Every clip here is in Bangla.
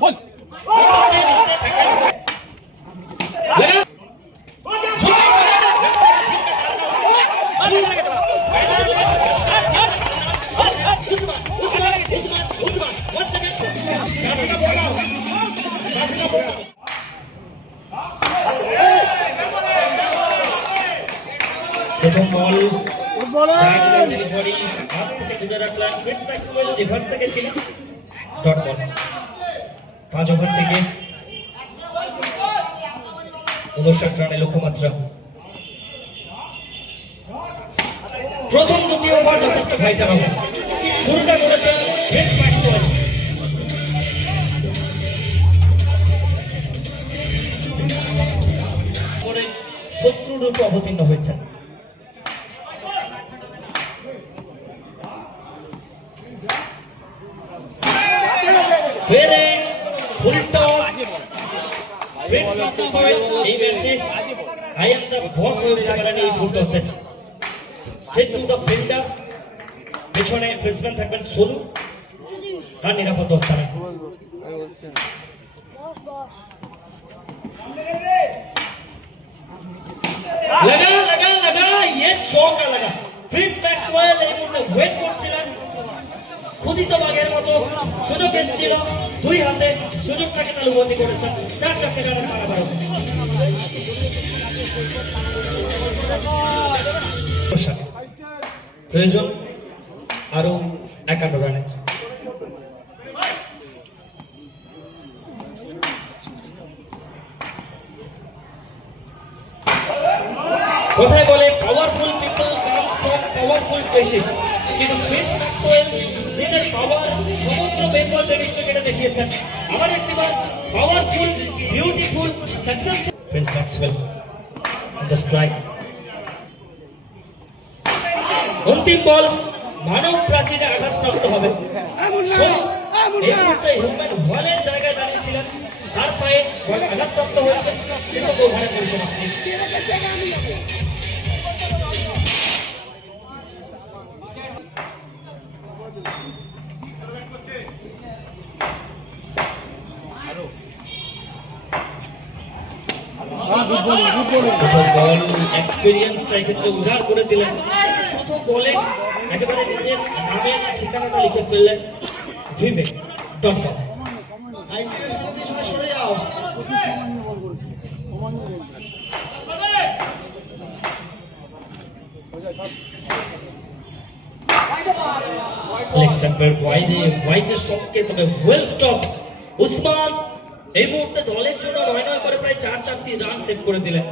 বল প্রথম বল ডেলিভারি হাত থেকে দূরে রাখলেন ফিটস ম্যাক্সওয়েল রিভার্সে গেছিলেন ডট বল 5 ওভার থেকে 59 রানের লক্ষ্যমাত্রা প্রথম দ্বিতীয় ওভার যথেষ্ট ফাইটার হবে শুরুটা করেছেন ফিটস ম্যাক্সওয়েল করে শত্রুর রূপে অবতীর্ণ হয়েছেন Very full toss. Fits Maxwell. এই ম্যাচে I am the boss হয়ে উঠতে পারেন এই ফুল টসে স্ট্রেট টু দ্য ফিল্ডার পেছনে ব্যাটসম্যান থাকবেন সোলু আর নিরাপদ স্থানে লাগা ये চৌকা লাগা ফিটস ম্যাক্সওয়েল এই মুহূর্তে ওয়েট করছিলেন ক্ষুদিত বাঘের মতো সুযোগ এসেছিল দুই হাতে সুযোগটাকে তালুবন্দি করেছেন 4 রানের মারামারি প্রয়োজন আরো 51 রানের কোথায় বলে powerful people comes from powerful places কিন্তু ফিটস ম্যাক্সওয়েল নিজের পাওয়ার সমগ্র বেঙ্গল টেনিস ক্রিকেটে দেখিয়েছেন আবার একটিবার powerful beautiful successful Fits Maxwell the strike অন্তিম বল মানব প্রাচীরে আঘাতপ্রাপ্ত হবে এই মুহূর্তে হিউম্যান ওয়ালের জায়গায় দাঁড়িয়েছিলেন তার পায়ে বল আঘাতপ্রাপ্ত হয়েছে কিন্তু ওভারে পরিসমাপ্তি এক্সপেরিয়েন্সটা ক্ষেত্রে উজাড় করে দিলেন প্রথম বলে একেবারে নিজের নামের ঠিকানাটা লিখে ফেললেন ভিভেক ডট সরে যাও হোয়াইটের সঙ্গে তবে ওয়েল স্টপ উসমান এই মুহূর্তে দলের জন্য 9 করে প্রায় 4 রান সেভ করে দিলেন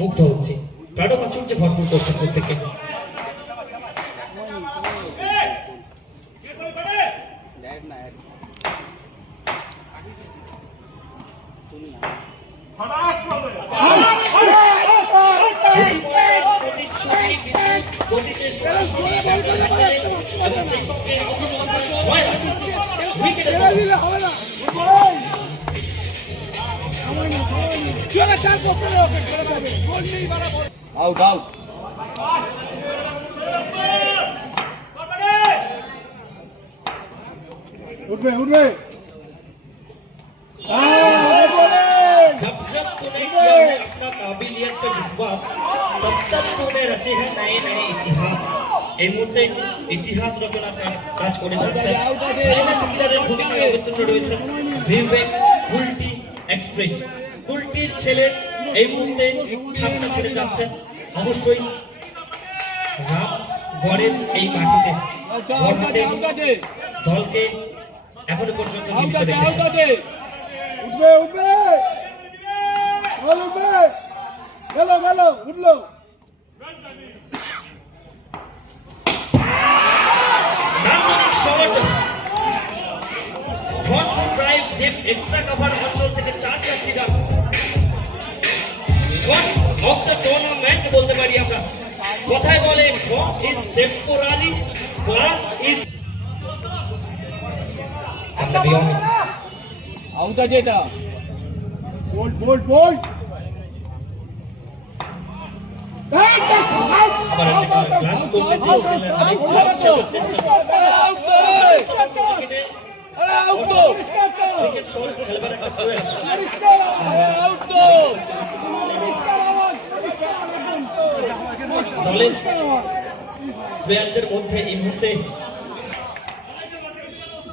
মুগ্ধ হচ্ছে প্রাণো প্রাচুর্যে ভরপুর করছে প্রত্যেকে আউট আউট उठे उठे जब तूने किया है अपना काबिलियत पे विश्वास तब तक तूने रचे हैं नए इतिहास এই মুহূর্তে ইতিহাস রচনার কাজ করে যাচ্ছে প্লেয়ারের ভূমিকায় অবতীর্ণ রয়েছেন ভিভেক কুলটি এক্সপ্রেস কুলটির ছেলে এই মুহূর্তে ছাপটা ছেড়ে যাচ্ছেন অবশ্যই গড়ের এই মাটিতে দলকে এখনো পর্যন্ত জীবিত রেখেছে উঠবে উঠবে বল উঠবে গেল গেল উঠলো নান্দনিক shot front foot drive deep extra cover অঞ্চল থেকে 4 run shot of the tournament বলতে পারি আমরা কথায় বলে form is temporary class is out আছে এটা बोल बोल बोल আউট ক্রিকেট শট খেলবার একটা প্রয়াস। দলের প্লেয়ারদের মধ্যে এই মুহূর্তে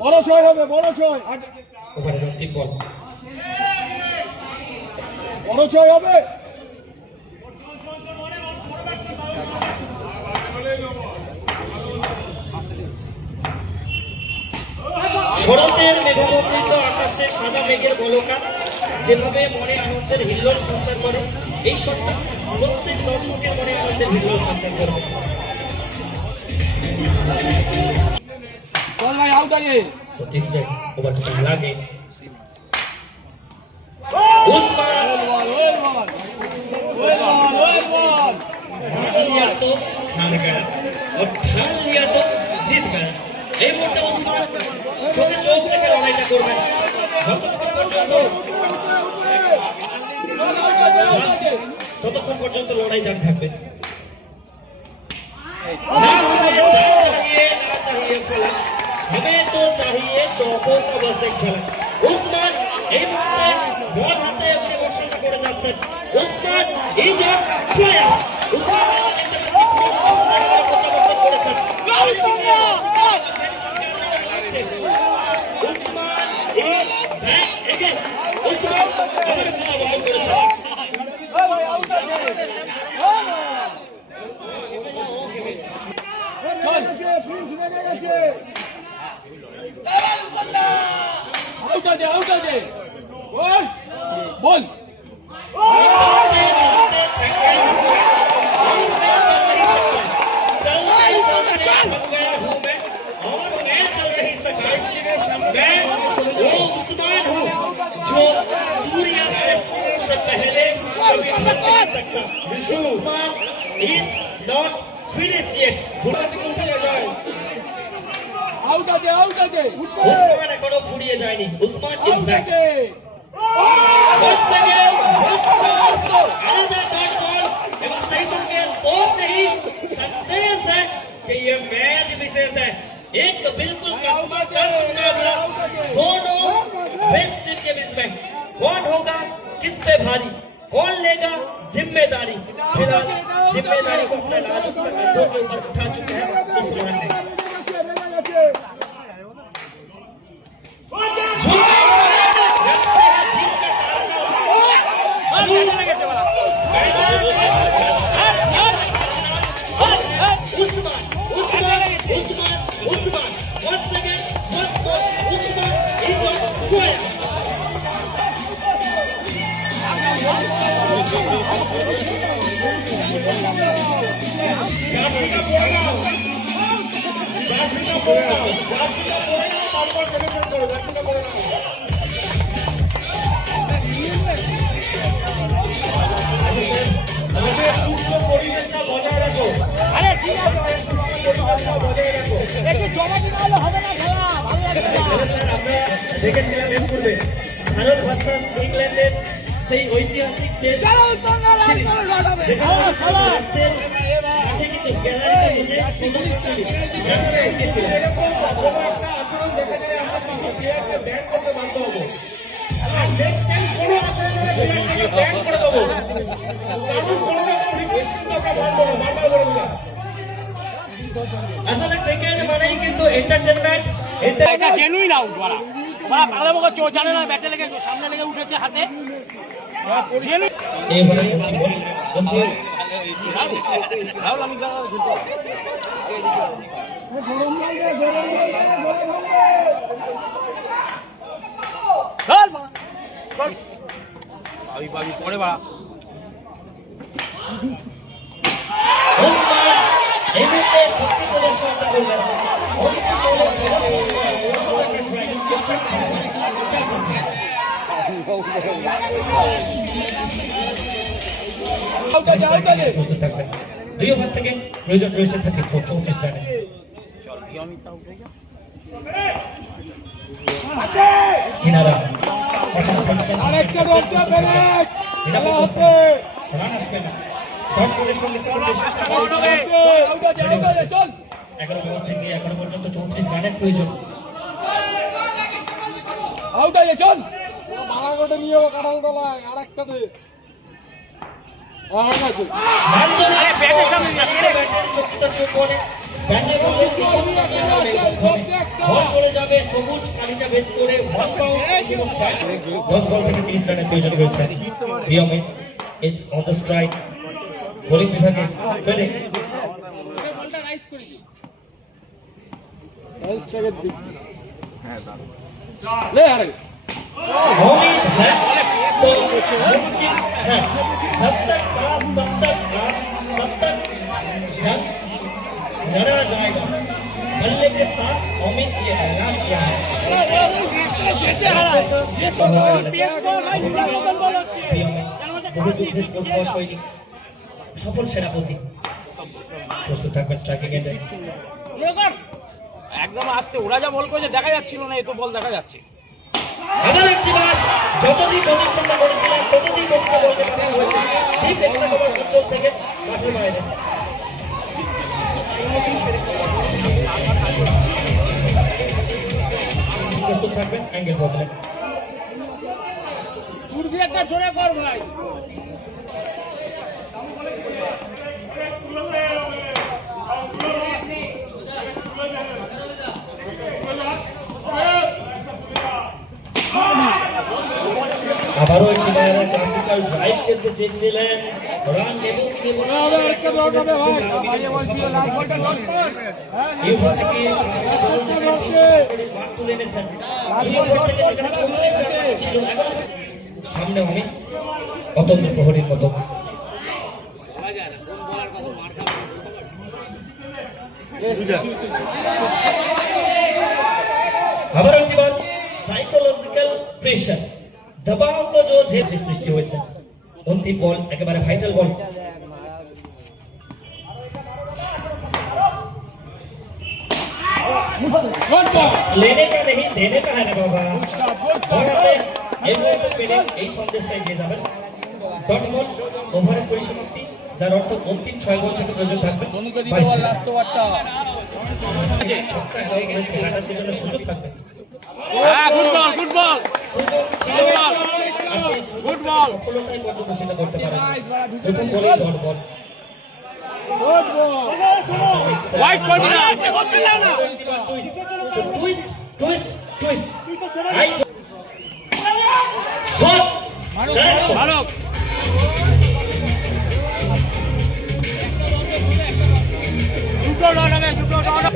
বড় ছয় হবে, বড় ছয়, ওভারের অন্তিম বল। বড় ছয় হবে। শরতের মেঘাবর্তিত আকাশে সাদা মেঘের বলকা যেভাবে মনে আনন্দের হিল্লোল সঞ্চার করে, এই শটটা প্রত্যেক দর্শকের মনে আনন্দের হিল্লোল সঞ্চার করবে। সতীশ রে ওভার লাগে उस्मान ठान लिया तो हार गया और ठान लिया तो जीत गया। এই মুহূর্তে উসমান চোখে চোখ রেখে লড়াইটা করবেন ততক্ষণ পর্যন্ত লড়াই জারি থাকবে। না चाहिए फला, हमें तो चाहिए चौकों का बस एक झलक। उस्मान এই মুহূর্তে বল হাতে পরিবর্তনটা করে যাচ্ছেন। উসমান এই যে ফায়ার, উসমান দেখতে পাচ্ছি পরিবর্তন করেছেন। Usman is back again, Usman আবার বল করেছেন। প্রিন্স লেগে গেছে। আউট আছে বল আউট আছে উসমান এখনো ফুরিয়ে যায়নি। Usman is back. Once again, another third ball, एवं सही संगे सोच नहीं संदेश है कि ये मैच विशेष है। एक बिल्कुल मुकाबला दोनों बेस्ट टीम के बीच में। कौन होगा किस पे भारी, कौन लेगा जिम्मेदारी। फिलहाल जिम्मेदारी को अपने नाजुक कंधों के ऊपर उठा चुके हैं उस्मान ने। দেখেছিলাম এর পূর্বে ভারত ভার্সেস ইংল্যান্ডের সেই ঐতিহাসিক টেস্ট আসলে ক্রিকেট মানেই কিন্তু এন্টারটেইনমেন্ট। এটা জেনুইন আউট ওরা পাগলা মুখ চোখ জানে না, ব্যাটে লেগে সামনে লেগে উঠেছে হাতে। পরে বাড়া এই মুহূর্তে শক্তি প্রদর্শনটা করবেন। দুই ওভার থেকে প্রয়োজন রয়েছে 34 রানে। কিনারা রান আসবে না। 11 ওভার থেকে এখনো পর্যন্ত 34 রানের প্রয়োজন। আউট হয়ে চল মালাগোটে নিয়ে ও কাঁঠাল তলায় আর একটা দে হয়ে গেছে ব্যাটের সামনে নিয়ে ব্যাটের চোখটা চোখ করে ব্যাটে বলে বল চলে যাবে সবুজ কালিচা ভেদ করে 1 বাউন্ড এবং 10 বল থেকে 30 রানের প্রয়োজন রয়েছে রিয়মে it's on the strike bowling বিভাগে ফেলে লে হারিস অমিত হ্যাঁ তো হ্যাঁ जब तक साफ तब तक जंग लड़ा जाएगा बल्ले के साथ अमित ये ऐलान किया है বহুযুদ্ধের পূর্ব সৈনিক সফল সেনাপতি প্রস্তুত থাকবেন স্ট্রাইকিং এন্ডে একদম আস্তে ওরা যা বল করেছে দেখা যাচ্ছিল না, এই তো বল দেখা যাচ্ছে। আবার একটি বার যতদিন প্রতিষ্ঠানটা করেছিলেন ততদিন বলতে বলতে পারা হয়েছে ঠিক এক্সট্রা কভার অঞ্চল থেকে মাঠের বাইরে প্রস্তুত থাকবেন অ্যাঙ্গেল বদলে একটা জোরে কর ভাই আবারও একটি ক্লাসিক্যাল ড্রাইভ করতে চেয়েছিলেন রান নেব কি নেব না একটা ব্লক হবে ভাই আগে বলছিল লাল বলটা নট কর এই বল থেকে মাঠ তুলে এনেছেন এই বল থেকে যেখানে 34 রান ছিল এখন সামনে অমিত অতন্ত্র প্রহরীর মতো আবার একটি বার সাইকোলজিক্যাল প্রেশার दबाव को जो झेल सृष्टि হয়েছে अंतिम बॉल একেবারে ভাইটাল বল लेने का नहीं देने का है ना बाबा और আপনি এই মুহূর্তে পেলে এই সন্দেশটাই দিয়ে যাবেন ডট বল ওভারের পরিসমাপ্তি যার অর্থ অন্তিম 6 বল থেকে প্রয়োজন থাকবে সোনুকে দিতে বল লাস্ট ওভারটা ছক্কা হয়েছে হাঁটার জন্য সুযোগ থাকবে হ্যাঁ good ball good ball good ball সফলতায় পর্যবেসিত করতে পারেন প্রথম বলে ডট বল হোয়াইট করবি না twist twist twist right shot ভালো দুটো ডট হবে দুটো ডট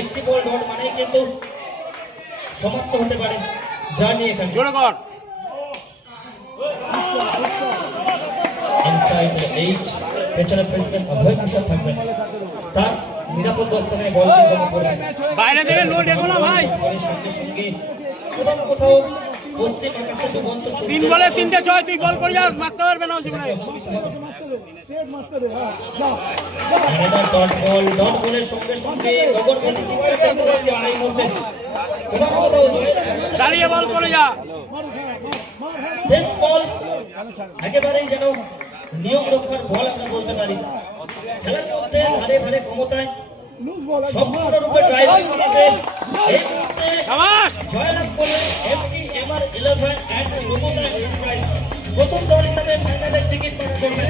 একটি বল ডট মানে কিন্তু সমাপ্ত হতে পারে জানি এখানে জোরে কর ইনসাইড 8 পেছনে প্রেসিডেন্ট অভয় কিশোর থাকবেন তার নিরাপদ অবস্থানে বলটি জমা করবেন বাইরে থেকে নো দেখো না ভাই বলের সঙ্গে সঙ্গে কোথাও না কোথাও পশ্চিম আকাশে ডুবন্ত সূর্য 3 বলে 3টে 6 তুই বল করে যাস মারতে পারবে না জীবনে সেট মারতে দে হ্যাঁ যা ম্যানেজার ডট বলের সঙ্গে সঙ্গে গগনভেদী চিৎকার করতে রয়েছে এই মুহূর্তে কোথাও না কোথাও দাঁড়িয়ে বল করে যা শেষ বল একেবারেই যেন নিয়ম রক্ষার বল আমরা বলতে পারি খেলার মধ্যে ধারে ধারে ক্ষমতায় লুজ বল সম্পূর্ণরূপে ড্রাইভিং করেছে এই মুহূর্তে শাবাশ জয়লাভ করে MR 11 এন্ড রোমোটা এন্টারপ্রাইজ প্রথম দল হিসাবে ফাইনালের টিকিট পাওয়া করবে